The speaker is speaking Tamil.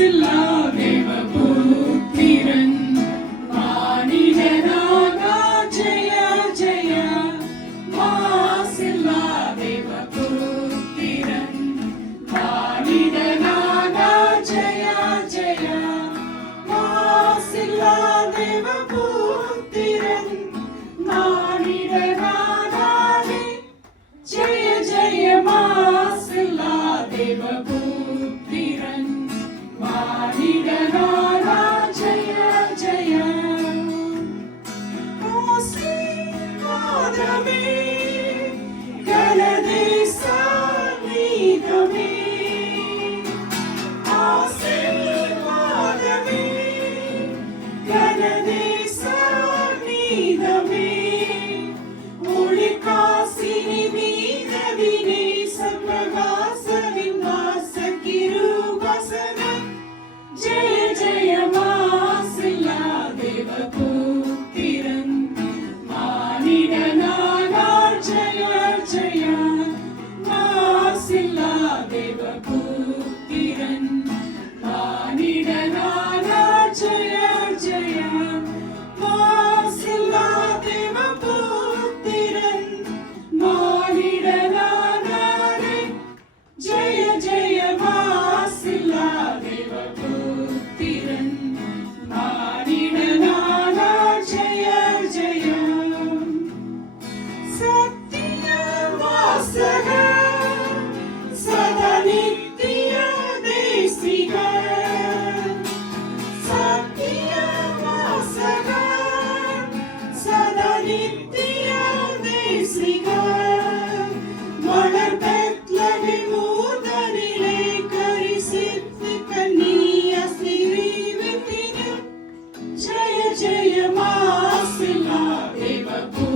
மாசில்லா தேவபுத்திரன் மானிடனாக ஜெய ஜெய மாசில்லா தேவபுத்திரன் மானிடனாக ஜெய ஜெய மாசில்லா தேவபுத்திரன் மானிடனாக ஜெய ஜெய மாசில்லா தேவபுத்திரன் மானிடனாக ஜெய ஜெய ஆசீர்வாதமே கனதேச நீதமே ஆசீர்வாதமே கனதேச நீதமே ஒளிகாசினி மீத வினேச பிரகாச விநாச கிருபசன ஜெய ஜெய மாசில்லா தேவபுத்திரன் மானிடனாக ஜெய ஜெய மாசில்லா தேவபுத்திரன் மானிடனாக ஜெய ஜெய மாசில்லா தேவபுத்திரன் மானிடனாக ஜெய ஜெய மாசில்லா தேவபுத்திரன் மானிடனாக ஜெய ஜெய சத்திய வாசக சதா நித்திய தேசிக சத்திய வாசக சதா நித்திய தேசிக மலர் பெத்லகை மூதனிலே கரிசித்து கன்னிய ஸ்ரீவித்தினில் ஜெய ஜெய மாசில்லா தேவபுத்திரன்